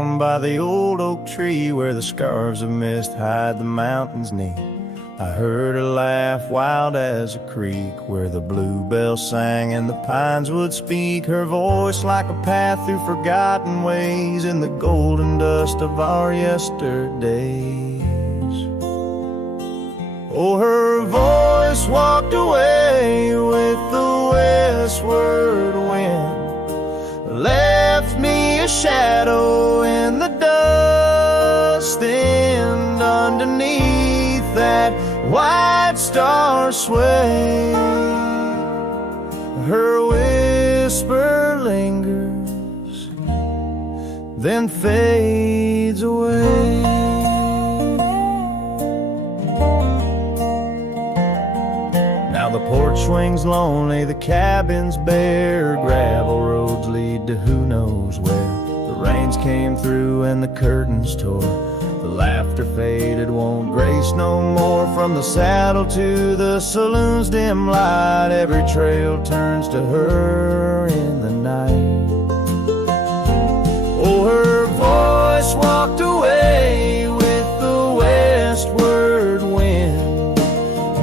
warm by the old oak tree where the scarves of mist hide the mountains neath. I heard her laugh wild as a creek where the bluebell sang and the pines would speak. Her voice like a path through forgotten ways in the golden dust of our yesterdays. Oh, her voice walked away with the westward wind, left me a shadow in the dust, and underneath that white star sway, her whisper lingers, then fades away. Now the porch swings lonely, the cabin's bare, gravel roads lead to who knows where. The rains came through and the curtains tore, the laughter faded, won't grace no more. From the saddle to the saloon's dim light, every trail turns to her in the night. Oh, her voice walked away with the westward wind,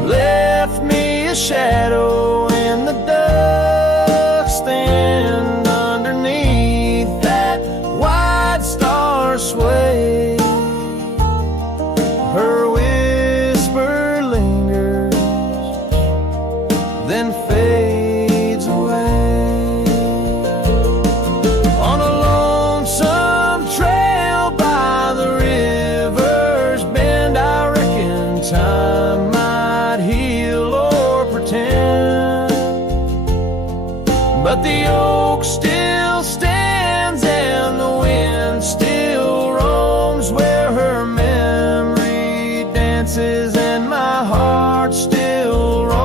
left me a shadow in the dust, and underneath that white star sway, her whisper lingers, then fades away. On a lonesome trail by the river's bend, I reckon time might heal or pretend, but the oak still stands and the wind still roams where her memory dances and my heart still roams.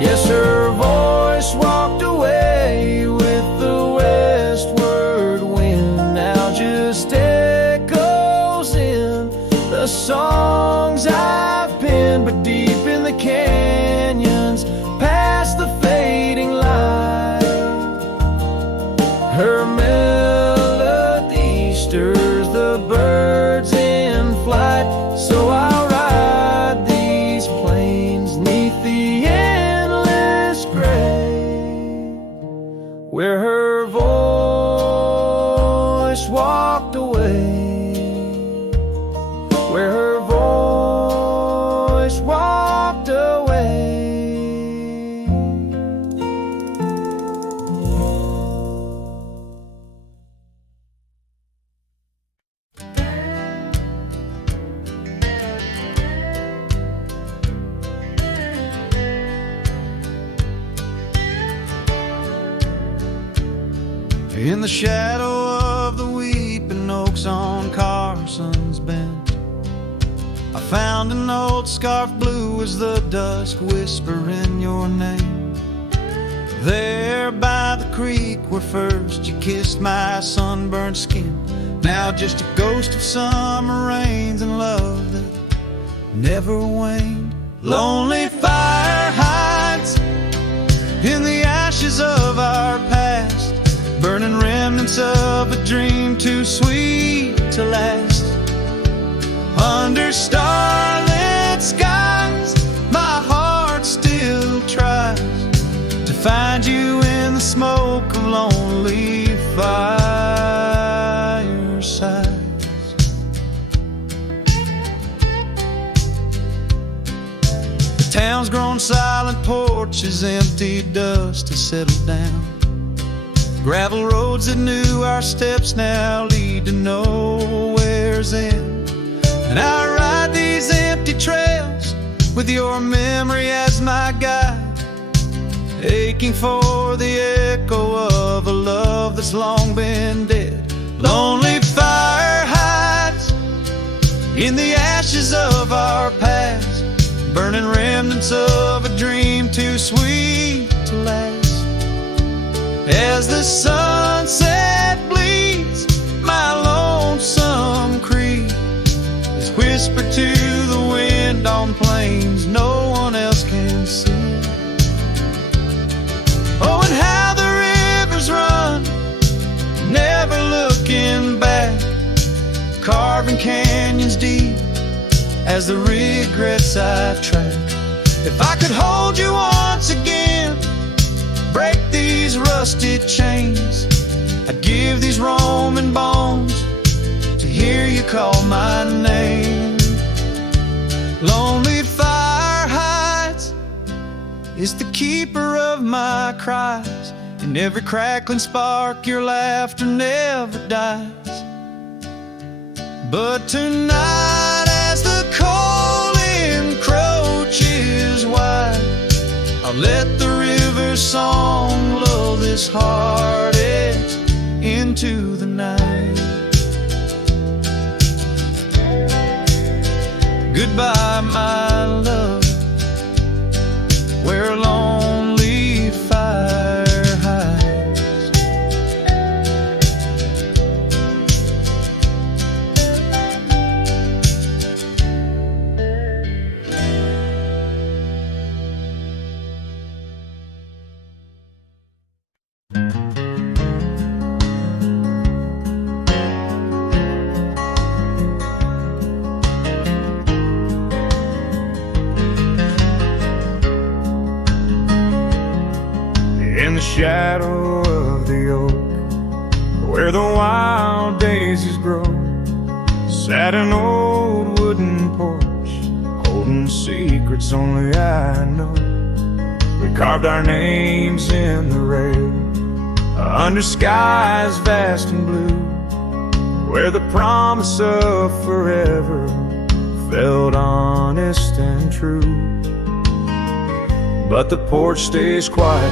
Yes, her voice walked away with the westward wind, now just echoes in the songs I've penned. But deep in the canyons, past the fading light, her melody stirs the birds in flight. So I'll ride these plains neath the endless gray, where her voice walked away, where her voice walked away. In the shadow of the weeping oaks on Carson's Bend, I found an old scarf blue as the dusk whispering your name. There by the creek where first you kissed my sunburned skin, now just a ghost of summer rains and love that never waned. Lonely fire hides in the ashes of our past, burning remnants of a dream too sweet to last. Under starlit skies, my heart still tries to find you in the smoke of lonely firesides. The town's grown silent, porches empty, dust has settled down. Gravel roads that knew our steps now lead to nowhere's end. And I ride these empty trails with your memory as my guide, aching for the echo of a love that's long been dead. Lonely fire hides in the ashes of our past, burning remnants of a dream too sweet to last. As the sunset bleeds my lonesome carving canyons deep as the regrets I've tracked. If I could hold you once again, break these rusted chains, I'd give these Roman bones to hear you call my name. Lonely fire hides, is the keeper of my cries. In every crackling spark, your laughter never dies. But tonight, as the cold encroaches wide, I'll let the river's song lull this heartache into the night. Goodbye, my love, where a lonely fire hides. In the shadow of the oak, where the wild daisies grow, sat an old wooden porch, holding secrets only I know. We carved our names in the rail, under skies vast and blue, where the promise of forever felt honest and true. But the porch stays quiet,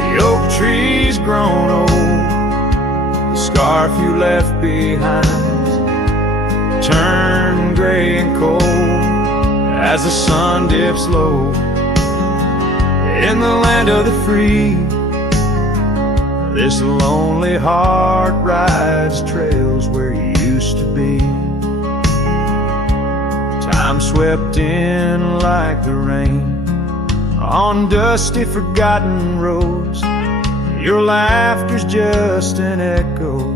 the oak tree's grown old, the scarf you left behind turned gray and cold as the sun dips low. In the land of the free, this lonely heart rides trails where you used to be. Time swept in like the rain on dusty forgotten roads. Your laughter's just an echo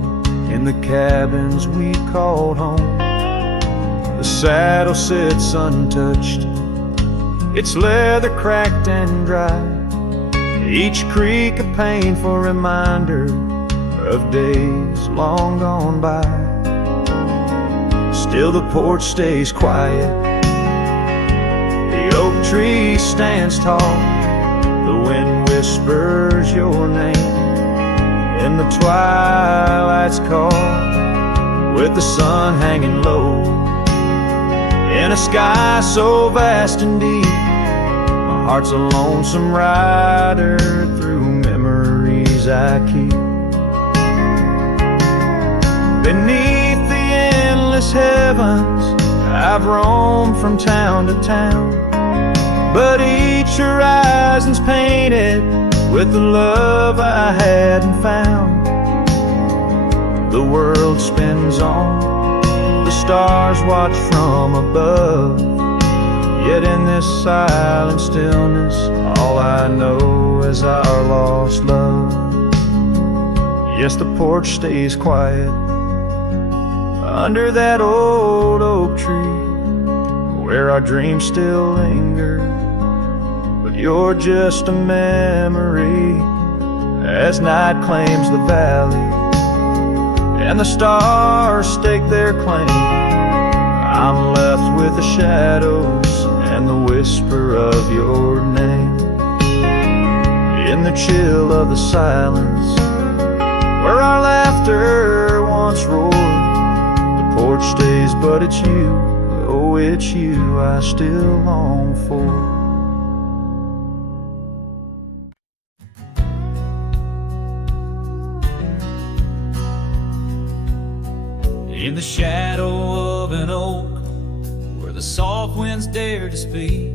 in the cabins we called home. The saddle sits untouched, its leather cracked and dry, each creak a painful reminder of days long gone by. Still the porch stays quiet, the oak tree stands tall, the wind whispers your name in the twilight's call, with the sun hanging low in a sky so vast and deep. My heart's a lonesome rider through memories I keep. Beneath the endless heavens, I've roamed from town to town, but each horizon's painted with the love I hadn't found. The world spins on, the stars watch from above, yet in this silent stillness, all I know is our lost love. Yes, the porch stays quiet under that old oak tree, where our dreams still linger, but you're just a memory as night claims the valley and the stars stake their claim. I'm left with the shadows and the whisper of your name in the chill of the silence, where our laughter once roared. The porch stays, but it's you, oh it's you I still long for. In the shadow of an oak, where the soft winds dare to speak,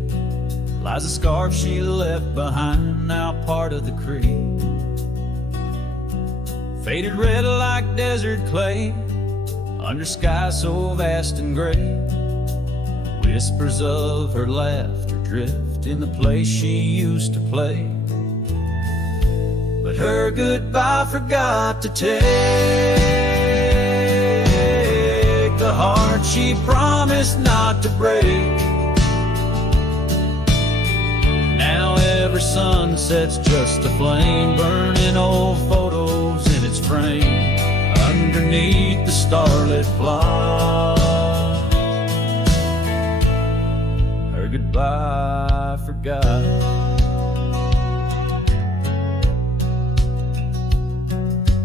lies a scarf she left behind, now part of the creek. Faded red like desert clay, under sky so vast and gray. Whispers of her laughter drift in the place she used to play, but her goodbye forgot to take. she promised not to break. Now every sunset's just a flame, burning old photos in its frame underneath the starlit flight. Her goodbye I forgot.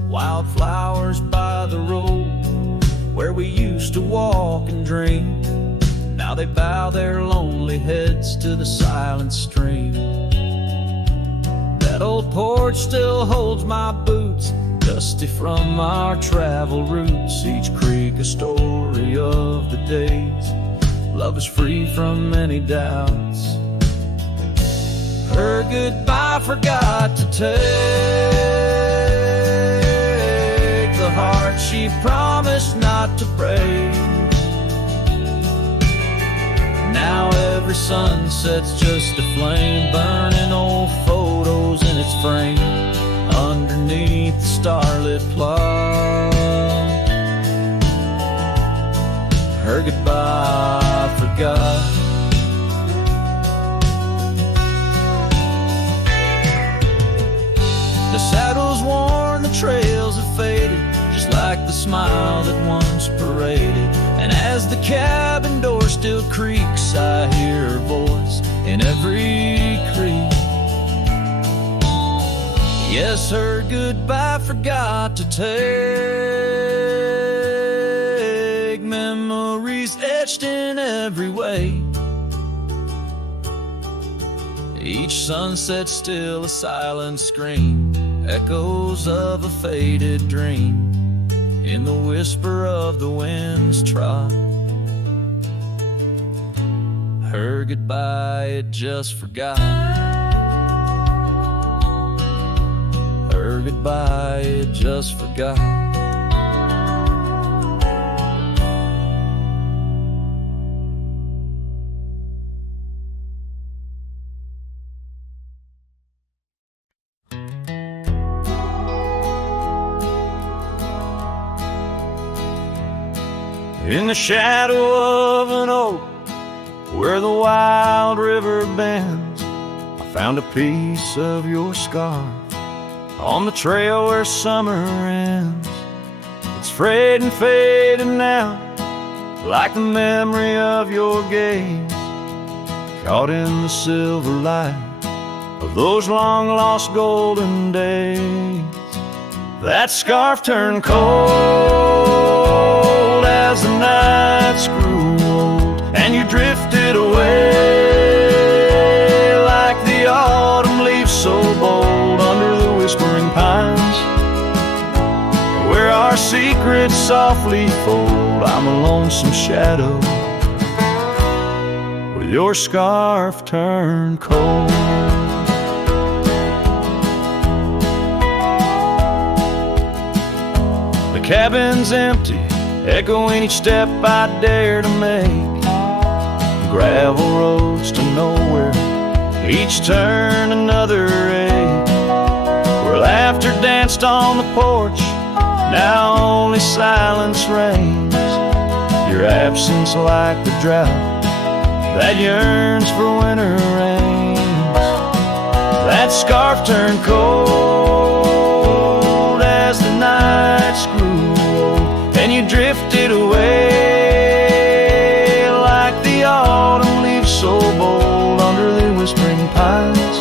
Wildflowers by the road where we used to walk and dream, now they bow their lonely heads to the silent stream. That old porch still holds my boots, dusty from our travel routes. Each creek a story of the days love is free from any doubts. Her goodbye forgot to take the heart she promised not to break. Now every sunset's just a flame, burning old photos in its frame underneath the starlit plot. Her goodbye I forgot. The saddle's worn, the trails have faded, just like the smile that once paraded. And as the cabin door still creaks, I hear her voice in every creak. Yes, her goodbye forgot to take memories etched in every way. Each sunset still a silent scream, echoes of a faded dream in the whisper of the wind's trot. Her goodbye it just forgot. Her goodbye it just forgot. In the shadow of an oak where the wild river bends, I found a piece of your scarf on the trail where summer ends. It's frayed and faded now, like the memory of your gaze, caught in the silver light of those long lost golden days. That scarf turned cold as the nights grew old, and you drifted away like the autumn leaves so bold under the whispering pines, where our secrets softly fold. I'm a lonesome shadow with your scarf turned cold. The cabin's empty, echoing each step I dare to make. Gravel roads to nowhere, each turn another ache. Where laughter danced on the porch, now only silence reigns. Your absence like the drought that yearns for winter rains. That scarf turned cold as the nights grew old, and you drifted away like the autumn leaves so bold under the whispering pines,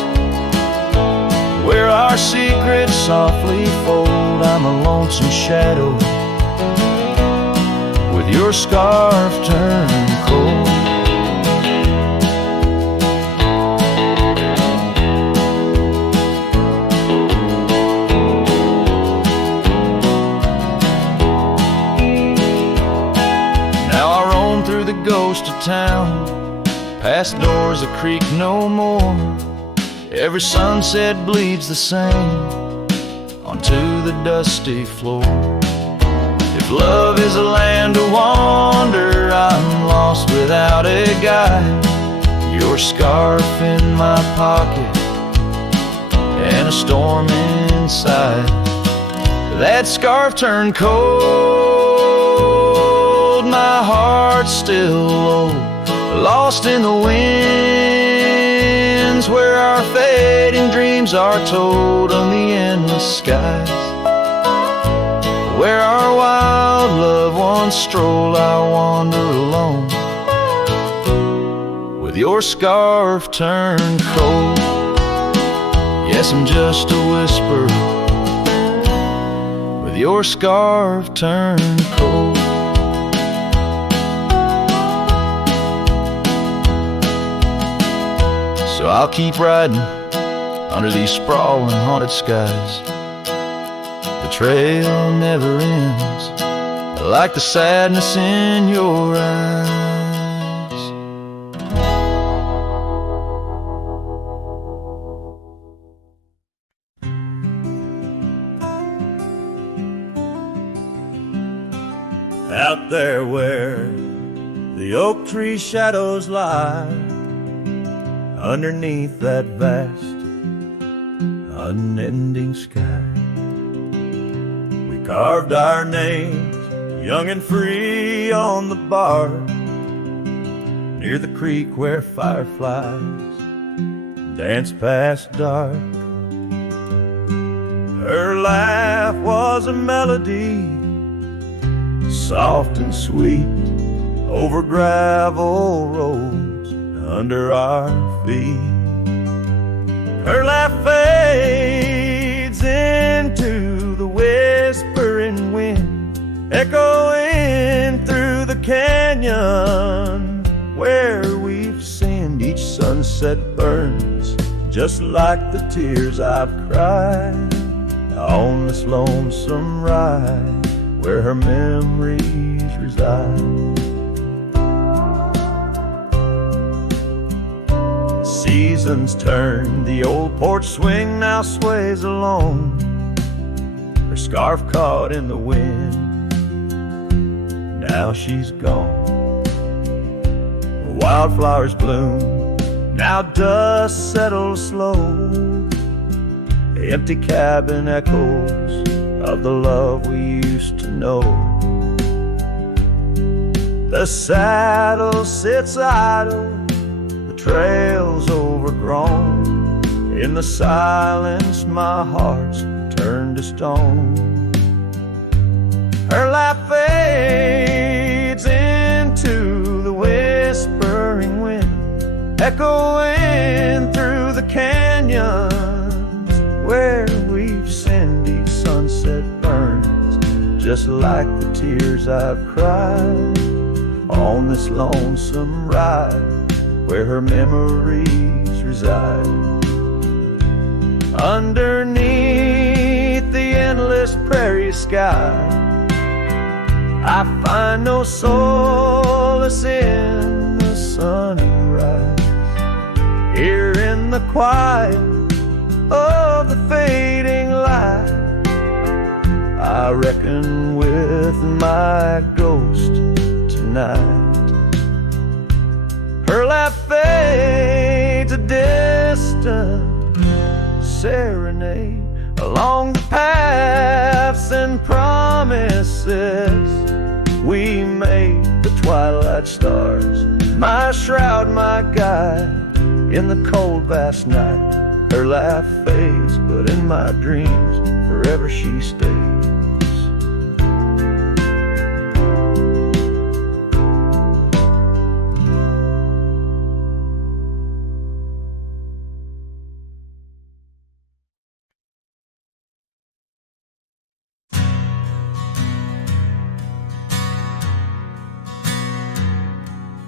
where our secrets softly fold. I'm a lonesome shadow with your scarf turned cold. Ghost of town, past doors that creak no more. Every sunset bleeds the same onto the dusty floor. If love is a land to wander, I'm lost without a guide. Your scarf in my pocket and a storm inside. That scarf turned cold, my heart still low, lost in the winds, where our fading dreams are told on the endless skies. Where our wild loved ones stroll, I wander alone, with your scarf turned cold. Yes, I'm just a whisper, with your scarf turned cold. So I'll keep riding under these sprawling haunted skies. The trail never ends, like the sadness in your eyes. Out there where the oak tree shadows lie, underneath that vast, unending sky, we carved our names, young and free, on the bar, near the creek where fireflies dance past dark. Her laugh was a melody, soft and sweet, over gravel roads under our feet. Her laugh fades into the whispering wind, echoing through the canyon where we've sinned. Each sunset burns just like the tears I've cried on this lonesome ride where her memories reside. Seasons turn, the old porch swing now sways alone, her scarf caught in the wind, now she's gone. Wildflowers bloom, now dust settles slow, the empty cabin echoes of the love we used to know. The saddle sits idle, the trail's overgrown, in the silence my heart's turned to stone. Her laugh fades into the whispering wind, echoing through the canyons where we've sinned. Each sunset burns just like the tears I've cried on this lonesome ride where her memories reside. Underneath the endless prairie sky, I find no solace in the sunrise. Here in the quiet of the fading light, I reckon with my ghost tonight. Her laugh fades, a distant serenade along the paths and promises we made. The twilight stars, my shroud, my guide, in the cold vast night. Her laugh fades, but in my dreams forever she stays.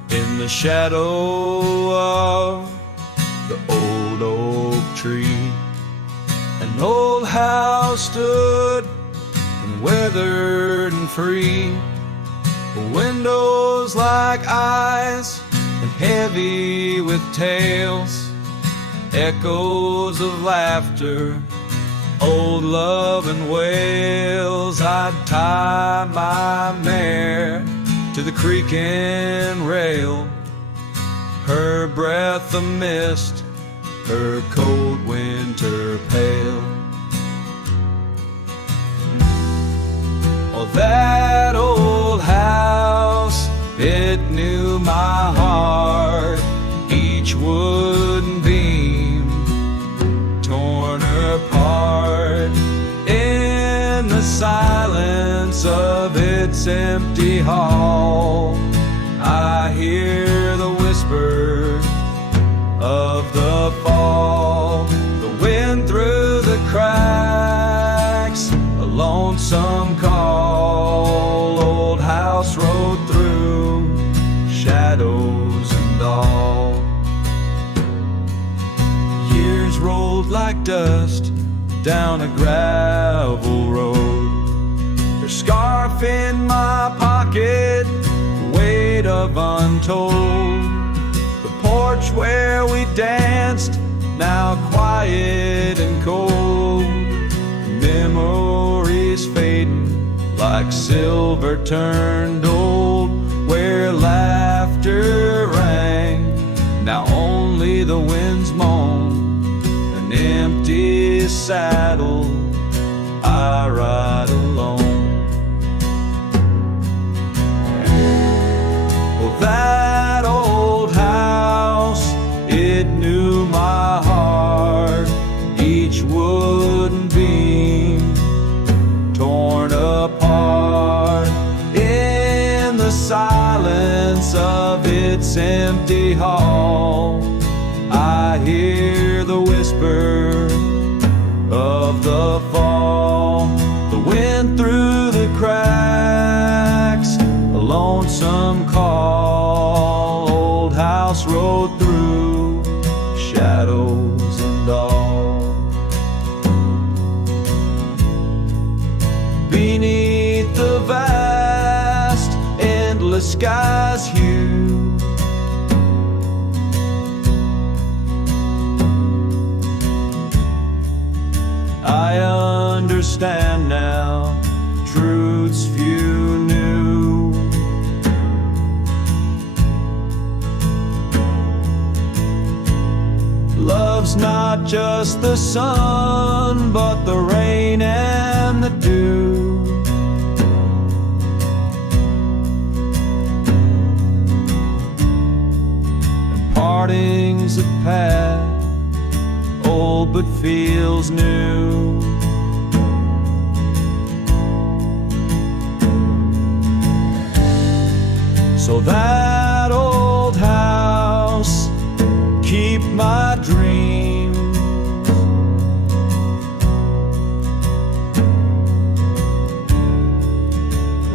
In the shadow of the old oak tree, an old house stood and weathered and free. The windows like eyes and heavy with tales, echoes of laughter, old love and wails. I'd tie my mare to the creaking rail, her breath a mist, her cold winter pale. Oh, that old house, it it knew my heart. Each wooden beam torn apart. In the silence of its empty hall, I hear the whisper of the fall. The wind through the cracks, a lonesome call. Old house road through shadows and all. Years rolled like dust down a gravel road. Her scarf in my pocket, the weight of untold. The porch where we danced, now quiet and cold. Memories fading like silver turned old. Where laughter rang, now only the winds moan. An empty saddle, I ride alone. Well, that old house, it knew my heart. Each wooden beam torn apart. In the silence of its empty hall, I hear the whisper of the fall. The wind through the cracks, a lonesome call. Old house road through shadows and all. Beneath the vast, endless sky's hue, I understand now truths few knew. Love's not just the sun, but the rain and the dew. And parting's a path, old but feels new. So that old house, keep my dreams.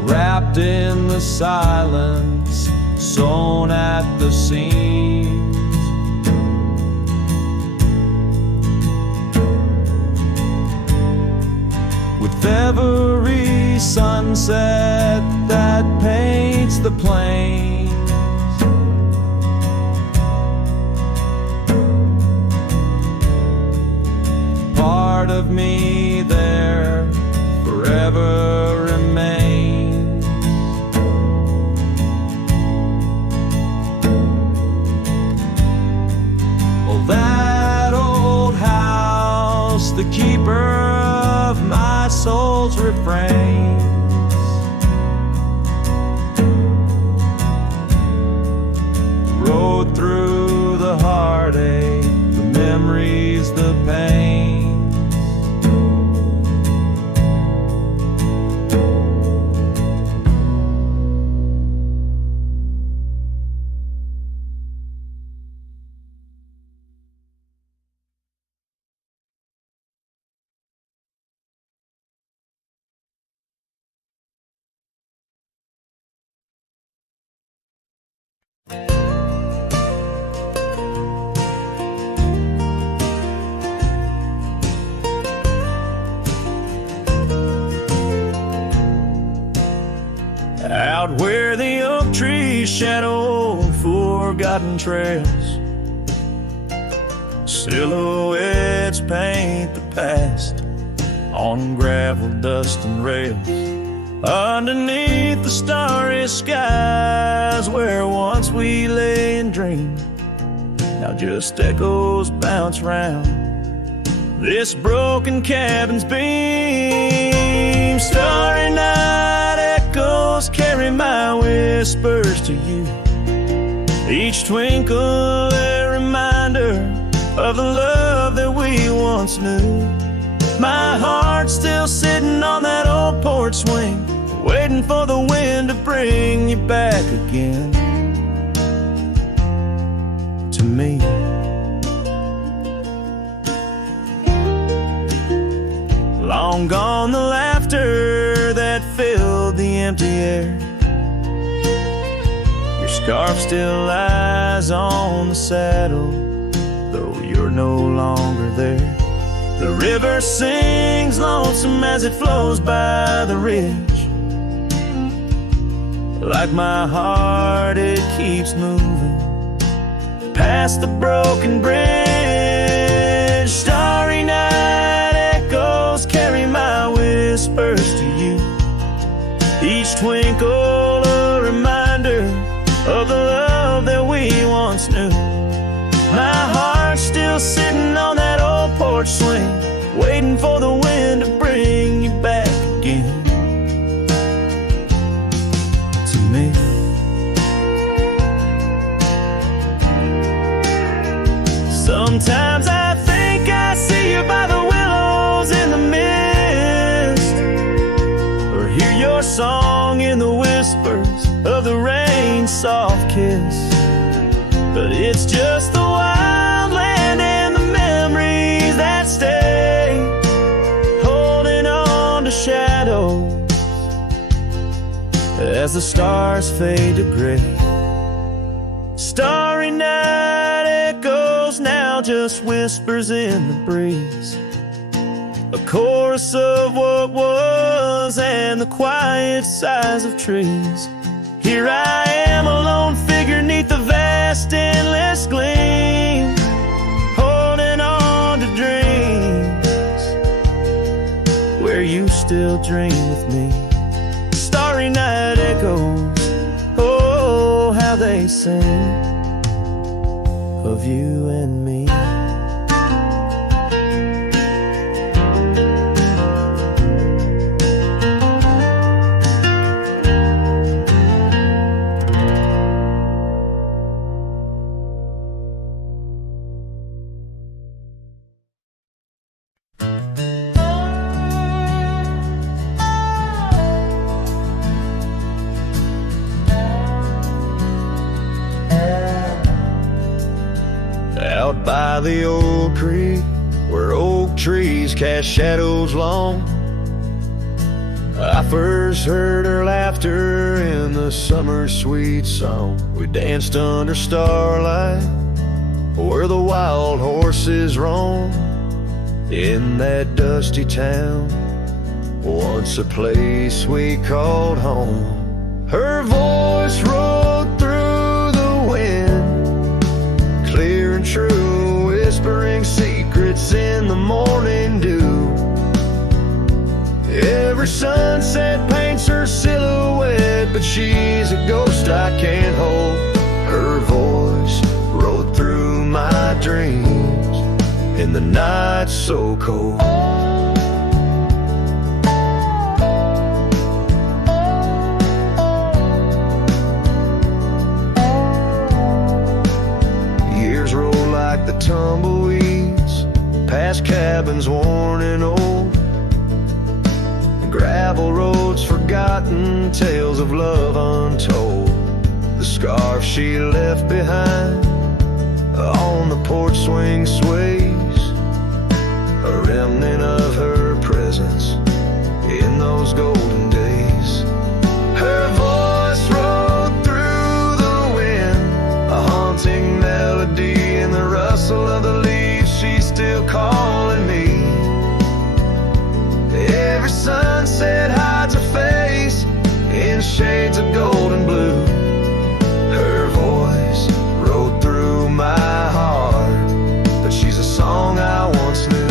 Wrapped in the silence, sewn at the seams. With every sunset that paints the plains, part of me there forever remains. Oh, that old house, the keeper of my soul's refrains. Rode through the heartache, the memories, the pain. Out where the oak trees shadow forgotten trails, silhouettes paint the past on gravel, dust, and rails. Underneath the starry skies where once we lay and dreamed, now just echoes bounce round this broken cabin's beam. Starry night echoes carry my will. whispers to you. Each twinkle a reminder of the love that we once knew. My heart's still sitting on that old porch swing, waiting for the wind to bring you back again to me. Long gone the laughter that filled the empty air. Your scarf still lies on the saddle, though you're no longer there. The river sings lonesome as it flows by the ridge. Like my heart, it keeps moving past the broken bridge. Starry night echoes carry my whispers to you. Each twinkle a reminder of the love that we once knew. My heart's still sitting on that old porch swing, waiting for the wind to bring you back again to me. Sometimes I think I see you by the willows in the mist, or hear your song in the whispers of the rain's soft kiss. But it's just the wild land and the memories that stay, holding on to shadows as the stars fade to gray. Starry night echoes now just whispers in the breeze, a chorus of what was and the quiet sighs of trees. Here I am, a lone figure neath the vast endless gleam, holding on to dreams where you still dream with me. Starry night echoes, oh, how they sing of you and me. Out by the old creek, where oak trees cast shadows long, I first heard her laughter in the summer's sweet song. We danced under starlight, where the wild horses roam, in that dusty town, once a place we called home. Her voice rolled through the wind, clear and true, whispering secrets in the morning dew. Every sunset paints her silhouette, but she's a ghost I can't hold. Her voice rode through my dreams in the night so cold. Years roll like the tumbleweeds, past cabins worn and old, gravel roads forgotten, tales of love untold. The scarf she left behind on the porch swing sways, a remnant of her presence in those golden days. Her voice rode through the wind, a haunting melody in the rustle of the leaves. She's still calling me. Every sunset hides a face in shades of gold and blue. Her voice rode through my heart, but she's a song I once knew.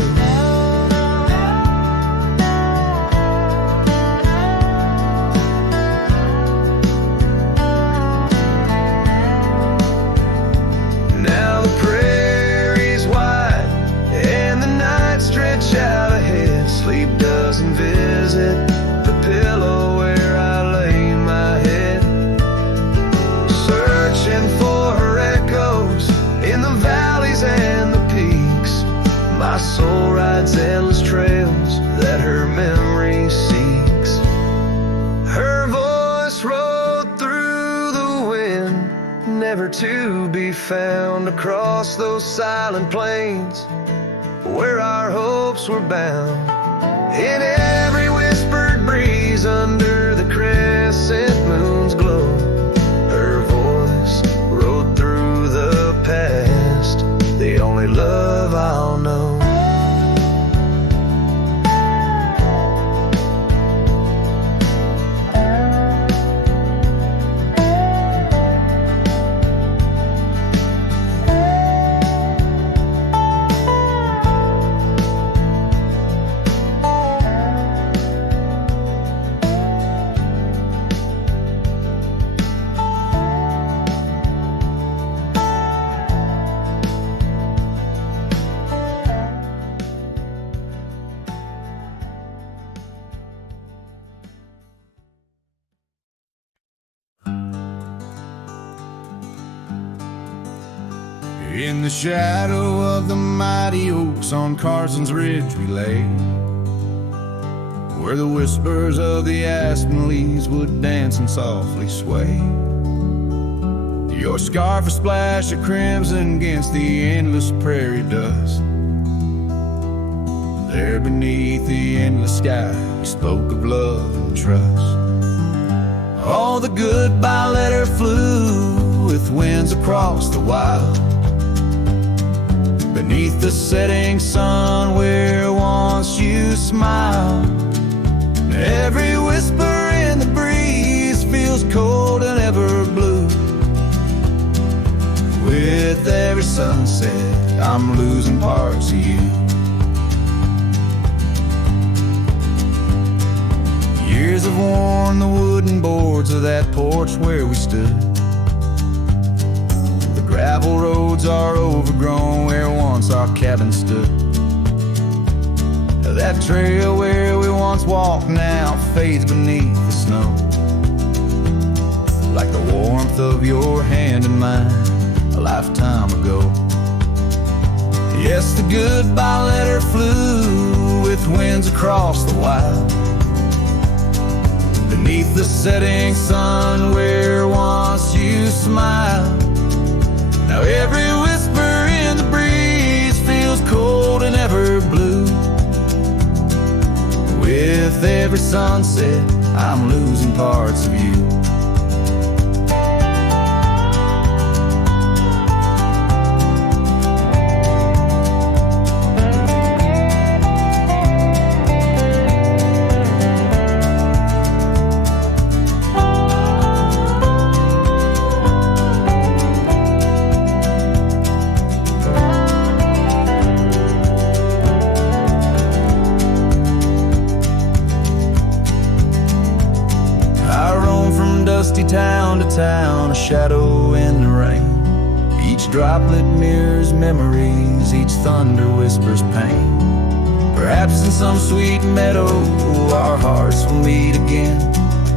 soul rides endless trails that her memory seeks. Her voice rode through the wind, never to be found across those silent plains where our hopes were bound. In every whispered breeze under the crescent moon's glow, her voice rode through the past, the only love I'll know. In the shadow of the mighty oaks on Carson's Ridge we lay, where the whispers of the aspen leaves would dance and softly sway. Your scarf a splash of crimson against the endless prairie dust. There beneath the endless sky we spoke of love and trust. All the goodbye letter flew with winds across the wild, beneath the setting sun where once you smiled. Every whisper in the breeze feels cold and ever blue. With every sunset I'm losing parts of you. Years have worn the wooden boards of that porch where we stood. The gravel roads are overgrown where once our cabin stood. That trail where we once walked now fades beneath the snow, like the warmth of your hand in mine a lifetime ago. Yes, the goodbye letter flew with winds across the wild, beneath the setting sun where once you smiled. Now every whisper in the breeze feels cold and ever blue. With every sunset I'm losing parts of you. Town to town, a shadow in the rain. Each droplet mirrors memories, each thunder whispers pain. Perhaps in some sweet meadow our hearts will meet again.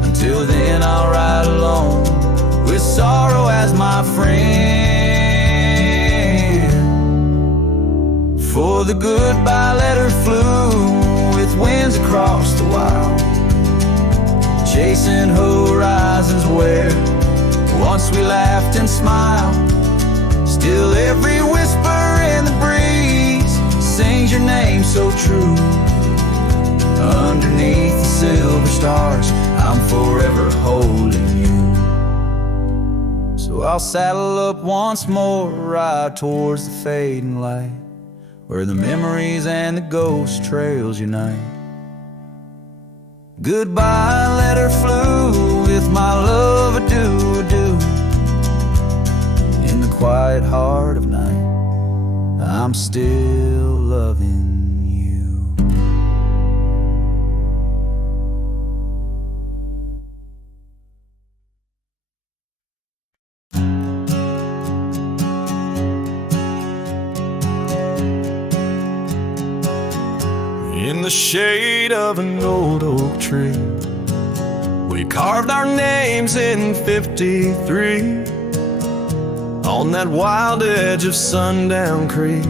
Until then I'll ride alone with sorrow as my friend. For the goodbye letter flew with winds across the wild, chasing horizons where once we laughed and smiled. Still every whisper in the breeze sings your name so true. Underneath the silver stars I'm forever holding you. So I'll saddle up once more, ride towards the fading light, where the memories and the ghost trails unite. Goodbye letter flew with my love adieu, adieu. In the quiet heart of night I'm still loving you. In the shade of an old oak tree we carved our names in 53. On that wild edge of Sundown Creek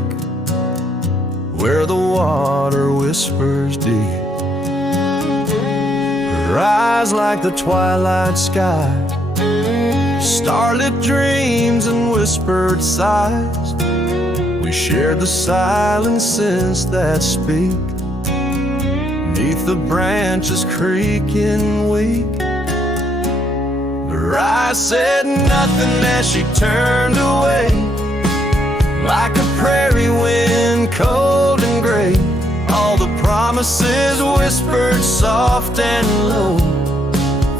where the water whispers deep. Her eyes like the twilight sky, starlit dreams and whispered sighs. We shared the silences that speak, neath the branches creaking weak. Her eyes said nothing as she turned away, like a prairie wind, cold and gray. All the promises whispered soft and low,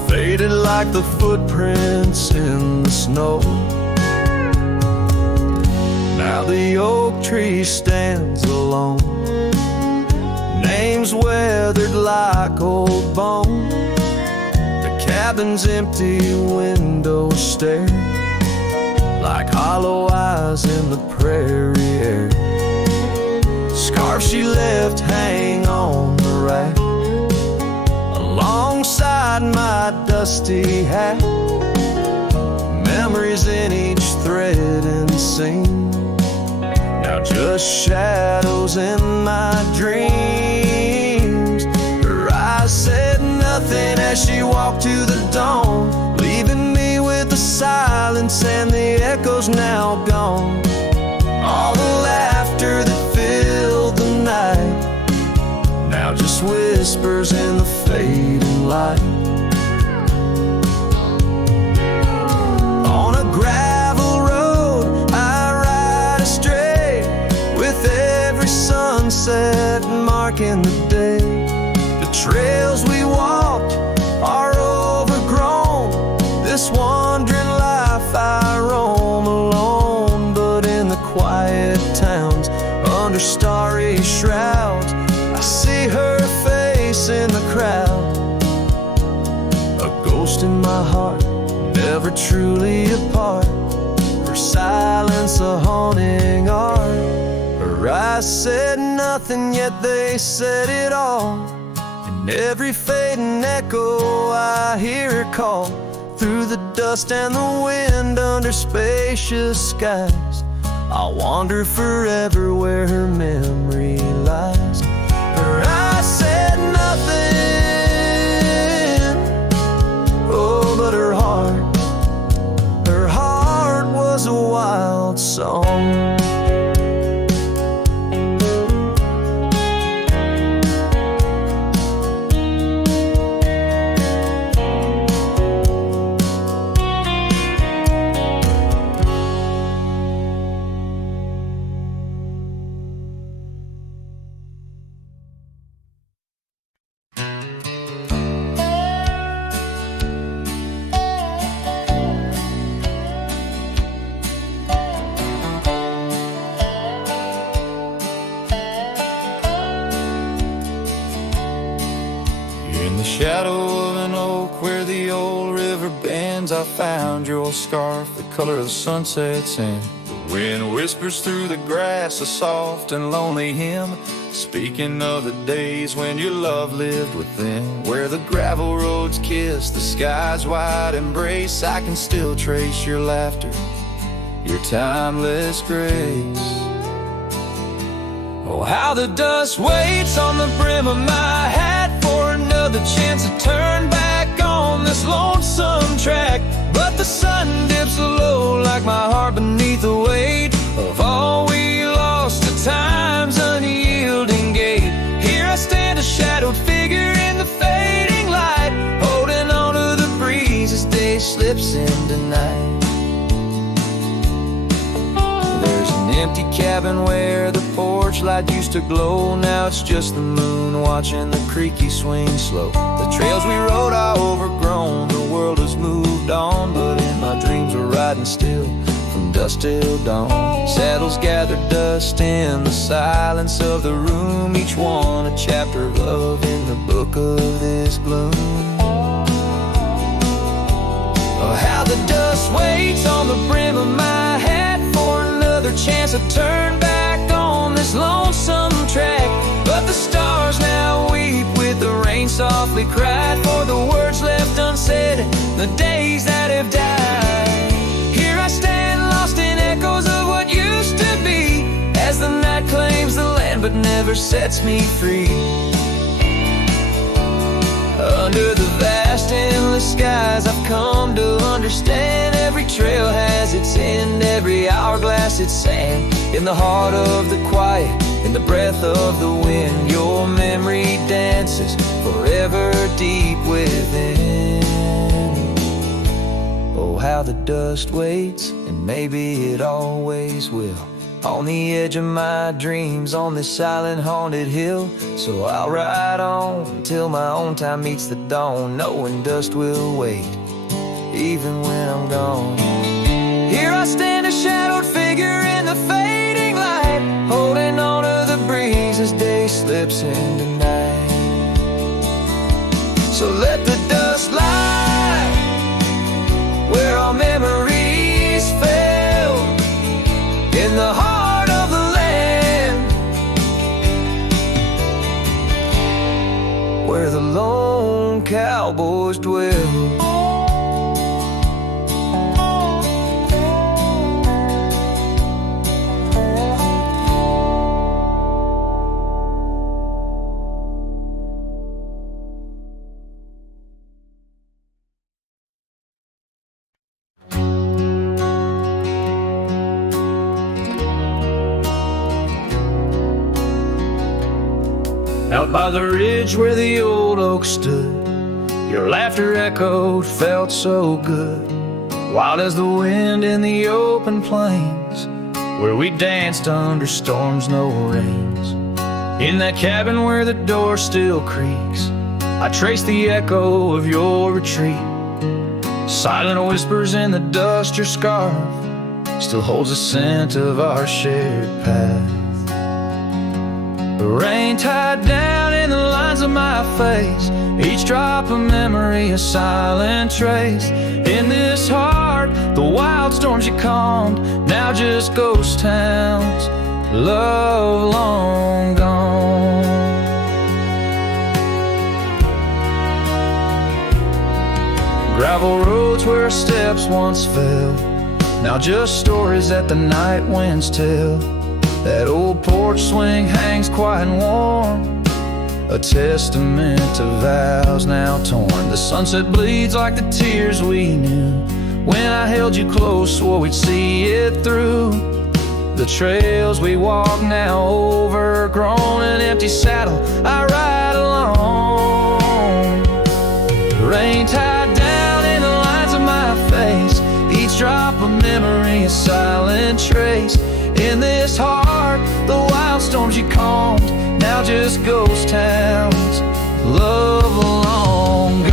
faded like the footprints in the snow. Now the oak tree stands alone, names weathered like old bone. The cabin's empty windows stare like hollow eyes in the prairie air. Scarf she left hang on the rack alongside my dusty hat. Memories in each thread and seam, now just shadows in my dreams. Her eyes said nothing as she walked to the dawn, leaving me with the silence and the echoes now gone. All the laughter that filled the night, now just whispers in the fading light. On a gravel road I ride astray, with every sunset marking the day. The trails we walked are overgrown, this wandering life I roam alone. But in the quiet towns, under starry shrouds, I see her face in the crowd. A ghost in my heart, never truly apart, her silence a haunting art. Her eyes said nothing, yet they said it all. In every fading echo I hear her call, through the dust and the wind, under spacious skies. I'll wander forever where her memory lies. Her eyes said nothing, oh, but her heart was a wild song. Shadow of an oak where the old river bends, I found your scarf, the color of the sunset's in. The wind whispers through the grass, a soft and lonely hymn, speaking of the days when your love lived within. Where the gravel roads kiss the sky's wide embrace, I can still trace your laughter, your timeless grace. Oh, how the dust waits on the brim of my hat for another chance to turn back on this lonesome track. But the sun dips low like my heart beneath the weight of all we lost, the time's unyielding gate. Here I stand, a shadowed figure in the fading light, holding on to the breeze as day slips into night. There's an empty cabin where the porch light used to glow. Now it's just the moon watching the creaky swing slow. The trails we rode are overgrown, the world has moved on, but in my dreams we're riding still from dusk till dawn. Saddles gather dust in the silence of the room, each one a chapter of love in the book of this gloom. Oh, how the dust waits on the brim of my hat for another chance to turn back on this lonesome track. But the stars now weep with the rain softly cried for the words left unsaid, the days that have died. Here I stand lost in echoes of what used to be, as the night claims the land but never never sets me free. Under the vast, endless skies, I've come to understand every trail has its end, every hourglass its sand. In the heart of the quiet, in the breath of the wind, your memory dances forever deep within. Oh, how the dust waits, and maybe it always will, on the edge of my dreams, on this silent haunted hill. So I'll ride on till my own time meets the dawn, knowing dust will wait, even when I'm gone. Here I stand, a shadowed figure in the fading light, holding on to the breeze as day slips into night. So let the dust lie where our memories fell, in the heart of the land, where the lone cowboys dwell. Out by the ridge where the old oak stood, your laughter echoed, felt so good. Wild as the wind in the open plains, where we danced under storms, no rains. In that cabin where the door still creaks, I trace the echo of your retreat. Silent whispers in the dust, your scarf still holds the scent of our shared path. The rain tied down in the lines of my face, each drop of memory a silent trace. In this heart, the wild storms you calmed, now just ghost towns, love long gone. Gravel roads where our steps once fell, now just stories that the night winds tell. That old porch swing hangs quiet and warm, a testament to vows now torn. The sunset bleeds like the tears we knew when I held you close, swore we'd see it through. The trails we walk now overgrown, an empty saddle I ride alone. The rain tied down in the lines of my face, each drop of memory a silent trace. In this heart, the wild storms you calmed, now just ghost towns, love long gone.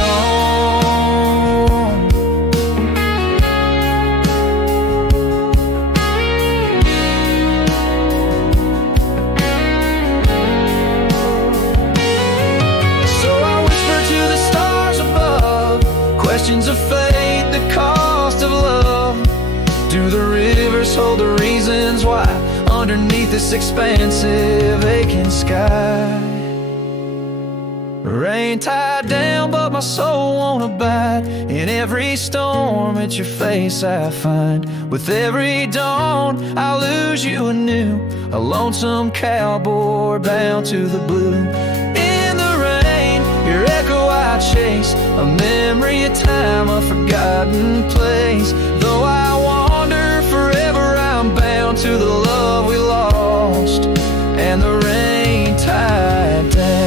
So I whisper to the stars above, questions of fate, the cost of love. Do the rivers hold the reasons why underneath this expansive aching sky? Rain tied down but my soul won't abide. In every storm it's your face I find. With every dawn I lose you anew, a lonesome cowboy bound to the blue. In the rain, your echo I chase, a memory of time, a forgotten place. Though I wander forever, I'm bound to the love we lost and the rain tied down.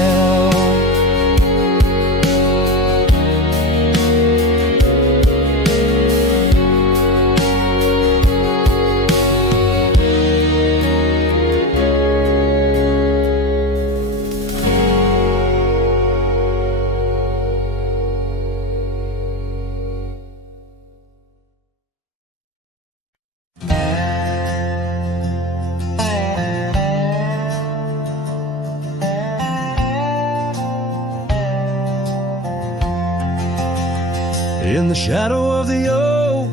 In the shadow of the oak,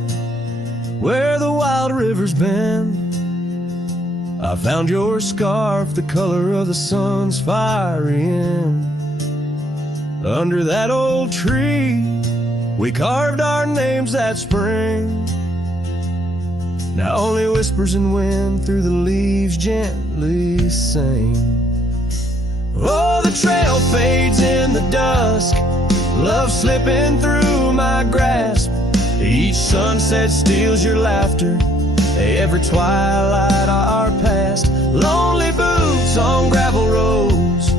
where the wild river's bend, I found your scarf, the color of the sun's fiery end. Under that old tree, we carved our names that spring. Now only whispers and wind through the leaves gently sing. Oh, the trail fades in the dusk, love slipping through my grasp. Each sunset steals your laughter, every twilight our past. Lonely boots on gravel roads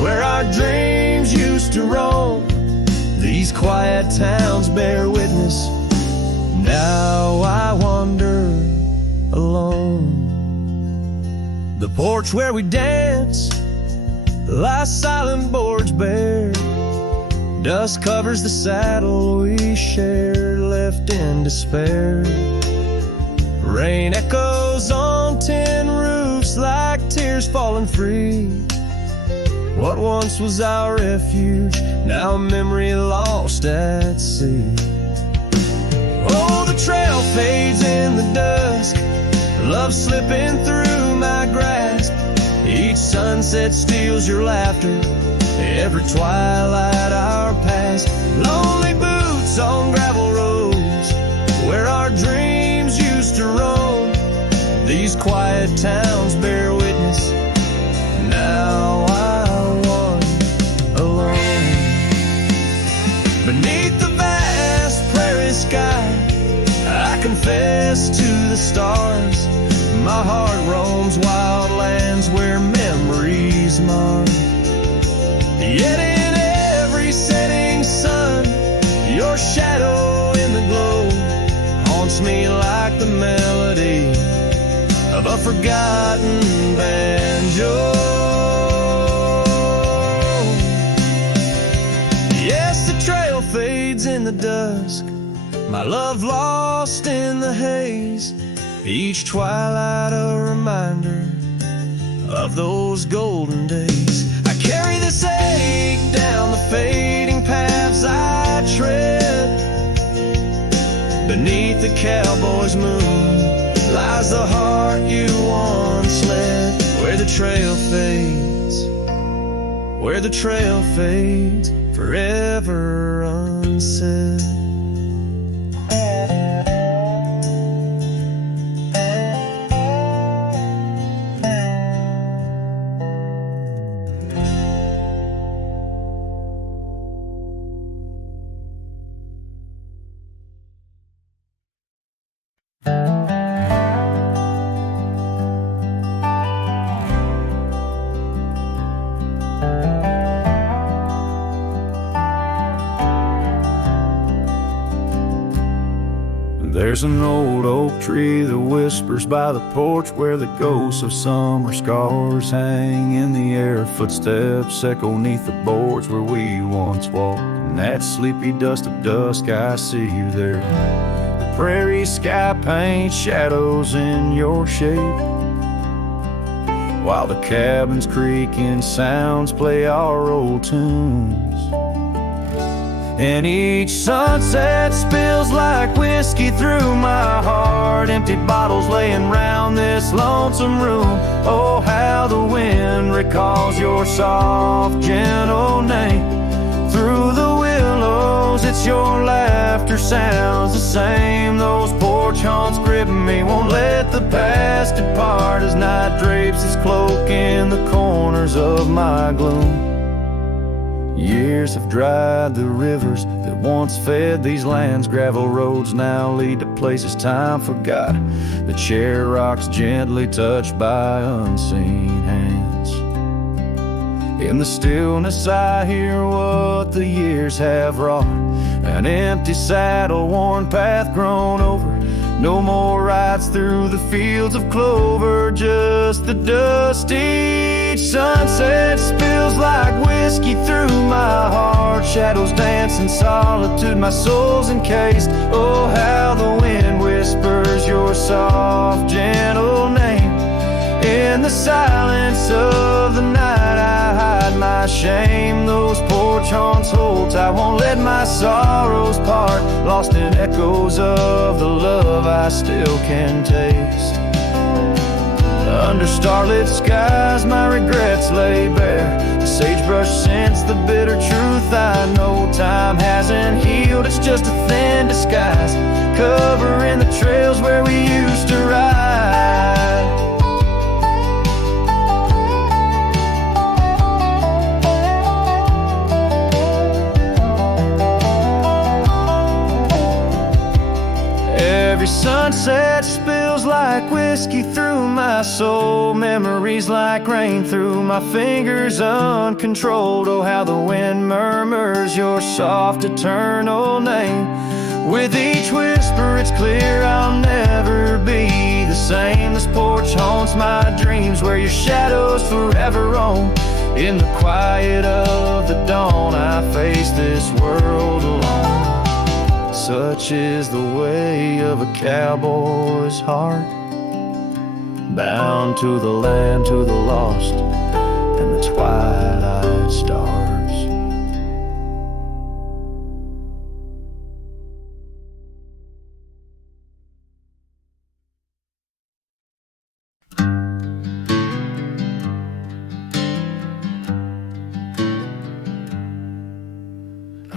where our dreams used to roam. These quiet towns bear witness, now I wander alone. The porch where we dance lies silent, boards bare. Dust covers the saddle we shared, left in despair. Rain echoes on tin roofs like tears falling free. What once was our refuge, now a memory lost at sea. Oh, the trail fades in the dusk, love slipping through my grasp. Each sunset steals your laughter, every twilight our past. Lonely boots on gravel roads where our dreams used to roam. These quiet towns bear witness, now I wander alone. Beneath the vast prairie sky, I confess to the stars. My heart roams wild lands where memories mar. Yet in every setting sun, your shadow in the glow haunts me like the melody of a forgotten banjo. Yes, the trail fades in the dusk, my love lost in the haze. Each twilight a reminder of those golden days. I carry this ache down the fading paths I tread. Beneath the cowboy's moon lies the heart you once led. Where the trail fades, where the trail fades, forever unsaid. There's an old oak tree that whispers by the porch where the ghosts of summer scars hang in the air. Footsteps echo neath the boards where we once walked. In that sleepy dust of dusk, I see you there. The prairie sky paints shadows in your shape, while the cabin's creaking sounds play our old tunes. And each sunset spills like whiskey through my heart. Empty bottles laying round this lonesome room. Oh, how the wind recalls your soft, gentle name. Through the willows, it's your laughter sounds the same. Those porch haunts grip me, won't let the past depart as night drapes its cloak in the corners of my gloom. Years have dried the rivers that once fed these lands. Gravel roads now lead to places time forgot. The chair rocks gently touched by unseen hands. In the stillness I hear what the years have wrought. An empty saddle, worn path grown over. No more rides through the fields of clover, just the dusty. Each sunset spills like whiskey through my heart. Shadows dance in solitude, my soul's encased. Oh, how the wind whispers your soft, gentle name. In the silence of the night I hide my shame. Those porch haunts hold tight, won't let my sorrows part. Lost in echoes of the love I still can taste. Under starlit skies my regrets lay bare. The sagebrush scents the bitter truth I know. Time hasn't healed, it's just a thin disguise, covering the trails where we used to ride. sunset spills like whiskey through my soul. Memories like rain through my fingers uncontrolled. Oh, how the wind murmurs your soft eternal name. With each whisper it's clear I'll never be the same. This porch haunts my dreams where your shadow's forever roam. In the quiet of the dawn I face this world alone. Such is the way of a cowboy's heart, bound to the land, to the lost, and the twilight stars.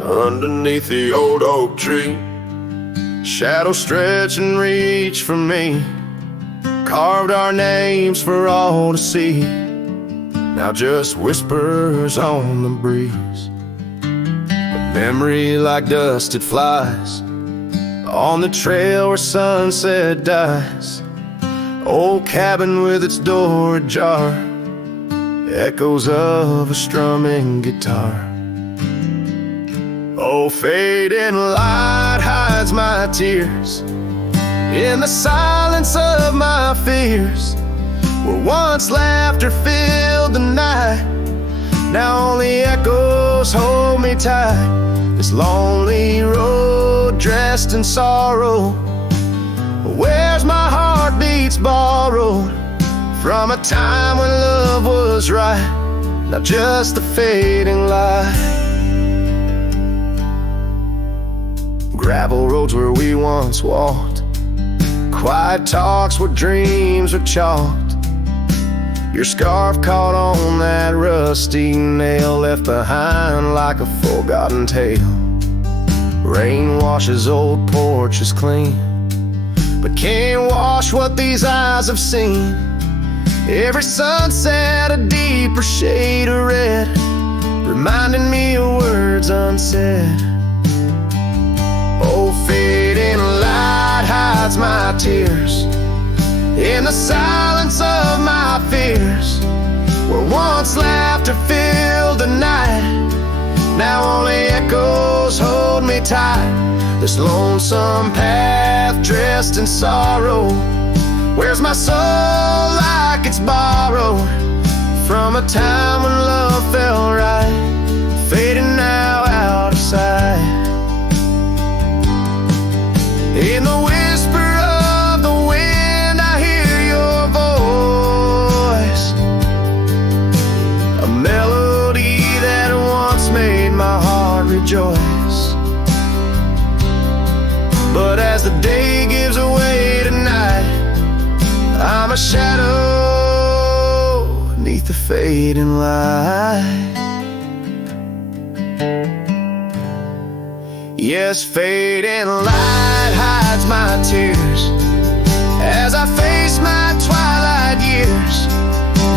Underneath the old oak tree, shadows stretch and reach for me. Carved our names for all to see, now just whispers on the breeze. A memory like dust, it flies on the trail where sunset dies. Old cabin with its door ajar, echoes of a strumming guitar. Oh, fading light hides my tears in the silence of my fears. Where once laughter filled the night, now only echoes hold me tight. This lonely road dressed in sorrow, where's my heartbeats borrowed from a time when love was right, not just the fading light. Gravel roads where we once walked, quiet talks where dreams were chalked. Your scarf caught on that rusty nail, left behind like a forgotten tale. Rain washes old porches clean, but can't wash what these eyes have seen. Every sunset a deeper shade of red, reminding me of words unsaid. Oh, fading light hides my tears in the silence of my fears. Where once laughter filled the night, now only echoes hold me tight. This lonesome path dressed in sorrow, where's my soul like it's borrowed from a time when love felt right, fading now out of sight. In the whisper of the wind I hear your voice, a melody that once made my heart rejoice. But as the day gives way to night, I'm a shadow beneath the fading light. Yes, fading light hides my tears as I face my twilight years.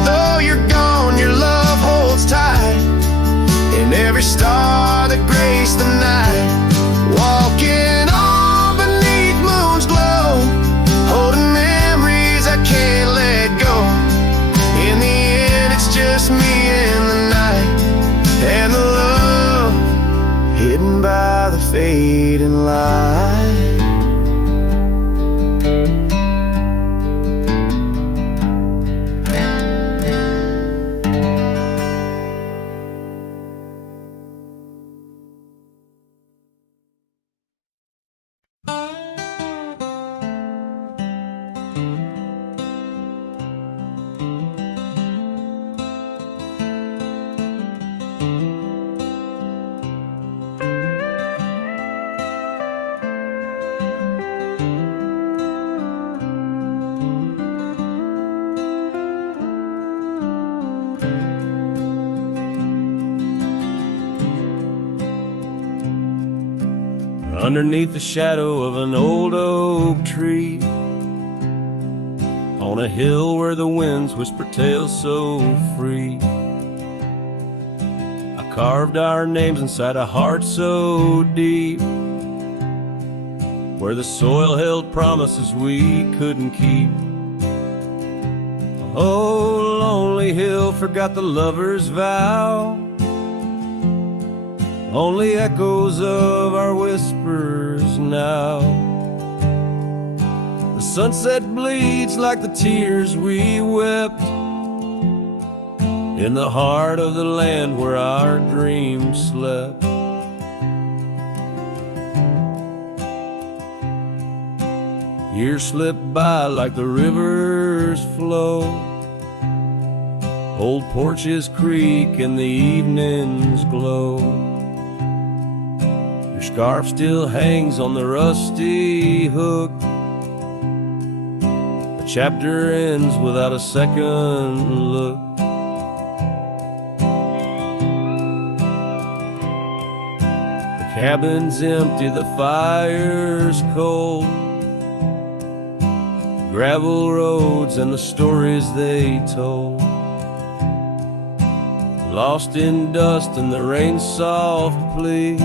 Though you're gone, your love holds tight in every star that graced the night. Walking on beneath moon's glow, holding memories I can't let go. In the end, it's just me and the night, and the love hidden by the fading light. Underneath the shadow of an old oak tree, on a hill where the winds whisper tales so free, I carved our names inside a heart so deep, where the soil held promises we couldn't keep. Oh, lonely hill forgot the lover's vow, only echoes of our whispers now. The sunset bleeds like the tears we wept in the heart of the land where our dreams slept. Years slip by like the rivers flow, old porches creak and the evenings glow. Your scarf still hangs on the rusty hook, the chapter ends without a second look. The cabin's empty, the fire's cold, gravel roads and the stories they told, lost in dust and the rain's soft plea, a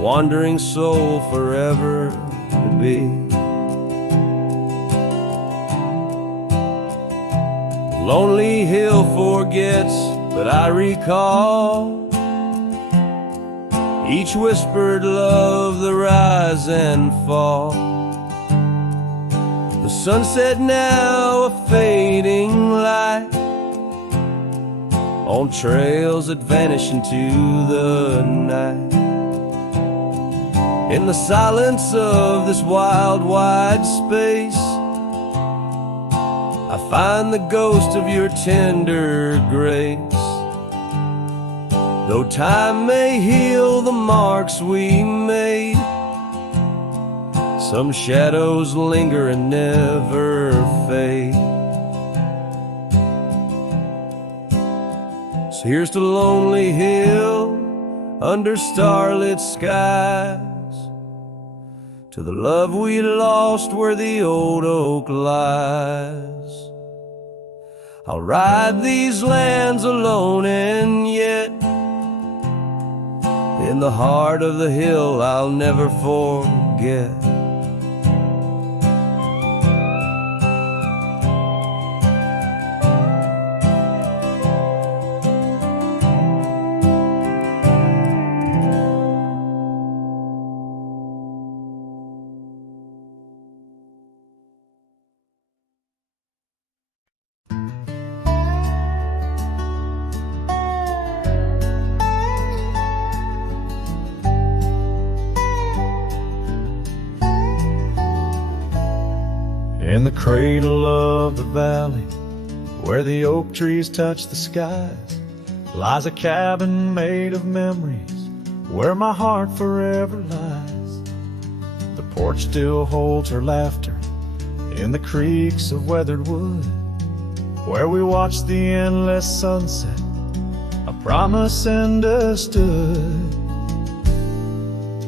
wandering soul forever to be. Lonely hill forgets, but I recall each whispered love, the rise and fall. The sunset now a fading light on trails that vanish into the night. In the silence of this wild, wide space, I find the ghost of your tender grace. Though time may heal the marks we made, some shadows linger and never fade. So here's to Lonely Hill under starlit skies, to the love we lost where the old oak lies. I'll ride these lands alone, and yet in the heart of the hill I'll never forget. In the cradle of the valley, where the oak trees touch the skies, lies a cabin made of memories, where my heart forever lies. The porch still holds her laughter in the creaks of weathered wood, where we watched the endless sunset, a promise understood.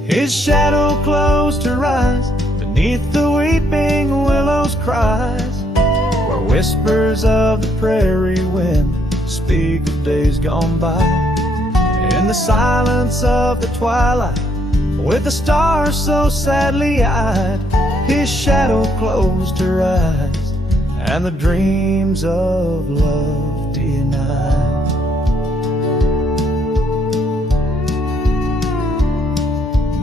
His shadow closed her eyes beneath the weeping willows' cries, where whispers of the prairie wind speak of days gone by. In the silence of the twilight, with the stars so sadly eyed, his shadow closed her eyes, and the dreams of love denied.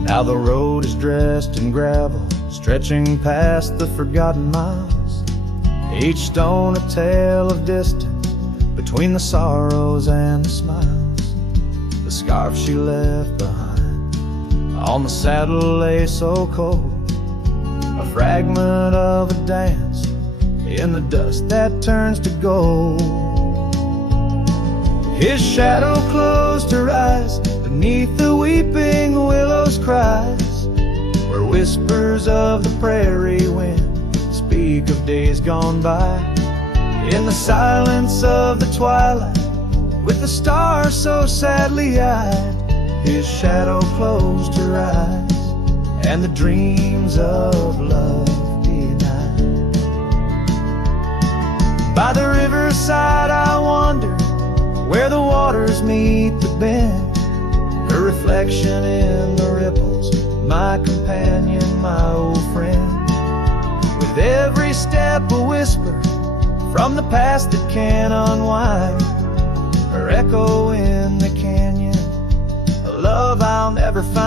Now the road is dressed in gravel, stretching past the forgotten miles, each stone a tale of distance between the sorrows and the smiles. The scarf she left behind on the saddle lay so cold, a fragment of a dance in the dust that turns to gold. His shadow closed her eyes beneath the weeping willow's cries, where whispers of the prairie wind speak of days gone by. In the silence of the twilight, with the stars so sadly eyed, his shadow closed her eyes, and the dreams of love denied. By the riverside I wander, where the waters meet the bend, her reflection in the ripples my companion, my old friend. With every step a whisper from the past that can unwind, her echo in the canyon, a love I'll never find.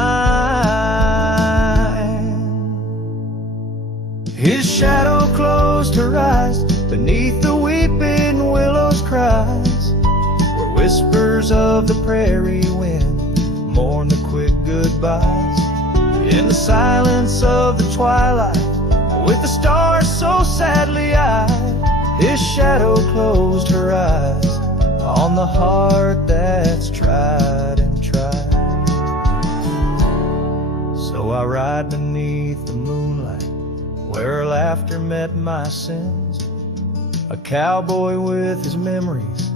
His shadow closed her eyes beneath the weeping willows' cries, where whispers of the prairie wind mourn the quick goodbyes. In the silence of the twilight, with the stars so sadly eyed, his shadow closed her eyes on the heart that's tried and tried. So I ride beneath the moonlight, where her laughter met my sins, a cowboy with his memories,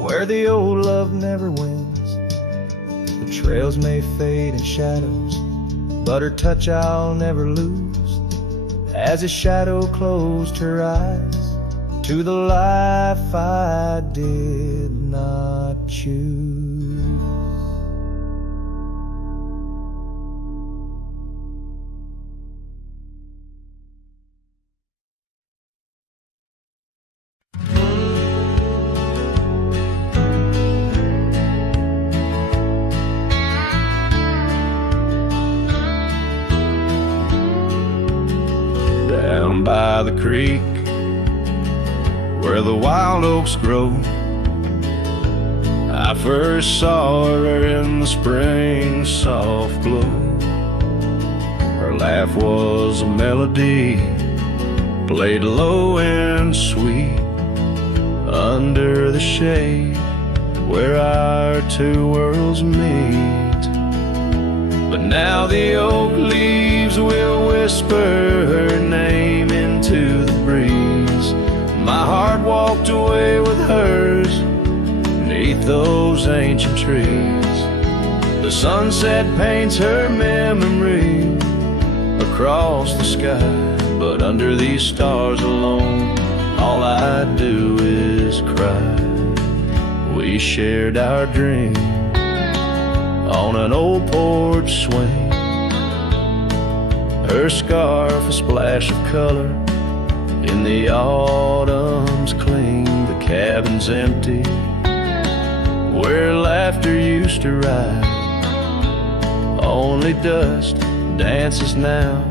where the old love never wins. The trails may fade in shadows, but her touch I'll never lose, as his shadow closed her eyes to the life I did not choose. Down by the creek, where the wild oaks grow, I first saw her in the spring soft glow. Her laugh was a melody, played low and sweet, under the shade where our two worlds meet. But now the oak leaves will whisper her name into the breeze. My heart walked away with hers beneath those ancient trees. The sunset paints her memory across the sky, but under these stars alone, all I do is cry. We shared our dream on an old porch swing, her scarf a splash of color in the autumn's cling. The cabin's empty, where laughter used to ride. Only dust dances now,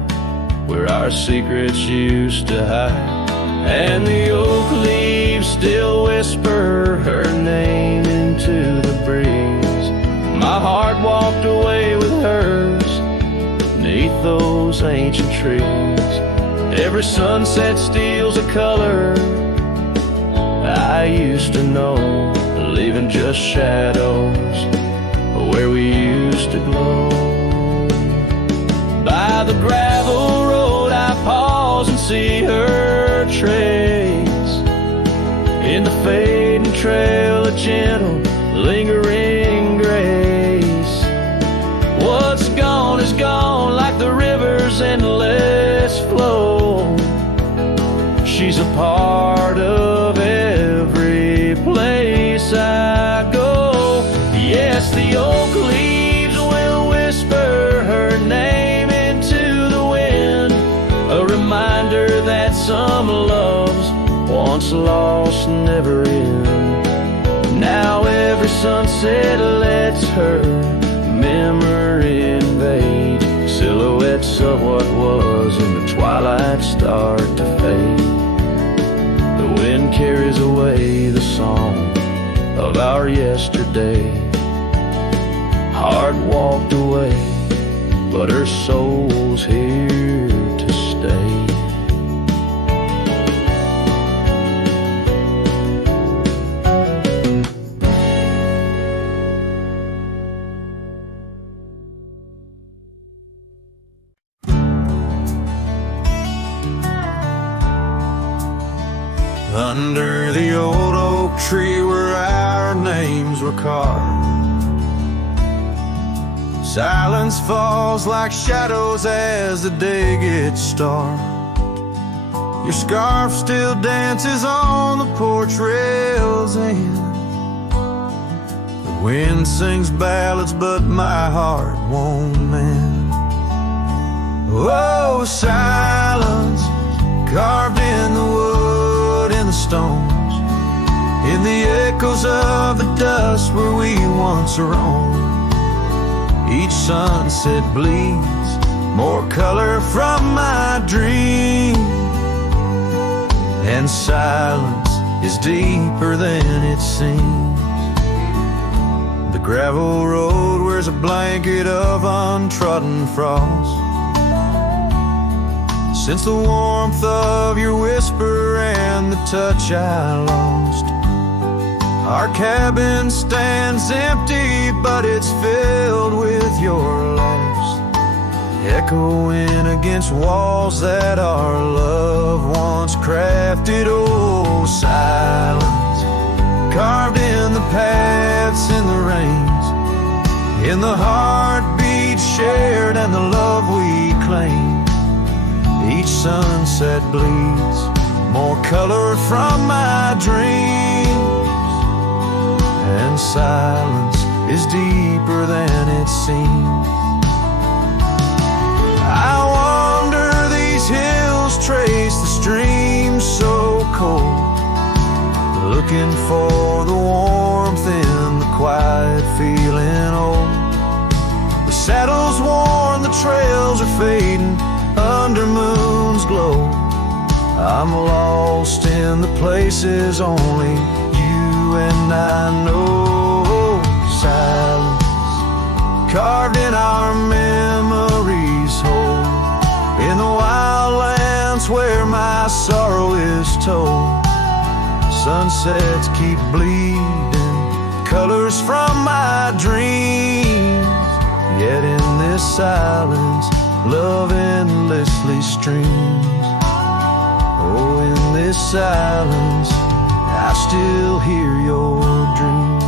where our secrets used to hide. And the oak leaves still whisper her name into the breeze. My heart walked away with hers beneath those ancient trees. Every sunset steals a color I used to know, leaving just shadows where we used to glow. By the gravel road I pause and see her trace. In the fading trail, a gentle, lingering grace. What's gone is gone, like the river's endless flow. She's a part of every place I go. Yes, the oak leaves will whisper her name into the wind, a reminder that some loves once lost never end. Now every sunset lets her memory invade. Silhouettes of what was in the twilight start to fade. The wind carries away the song of our yesterday. Heart walked away, but her soul's here to stay. Under the old oak tree where our names were carved, silence falls like shadows as the day gets dark. Your scarf still dances on the porch rails and the wind sings ballads, but my heart won't mend. Oh, silence, carved in the wood and the stones, in the echoes of the dust where we once roamed. Each sunset bleeds more color from my dream, and silence is deeper than it seems. The gravel road wears a blanket of untrodden frost. Since the warmth of your whisper and the touch I lost, our cabin stands empty, but it's filled with your laughs, echoing against walls that our love once crafted. Oh, silence, carved in the paths, in the rains, in the heartbeat shared and the love we claim. Each sunset bleeds more color from my dreams, and silence is deeper than it seems. I wander these hills, trace the streams so cold, looking for the warmth in the quiet, feeling old. The saddle's worn, the trails are fading under moon's glow. I'm lost in the places only you and I know. Silence, carved in our memories whole, in the wildlands where my sorrow is told. Sunsets keep bleeding colors from my dreams, yet in this silence love endlessly streams. Oh, in this silence I still hear your dreams.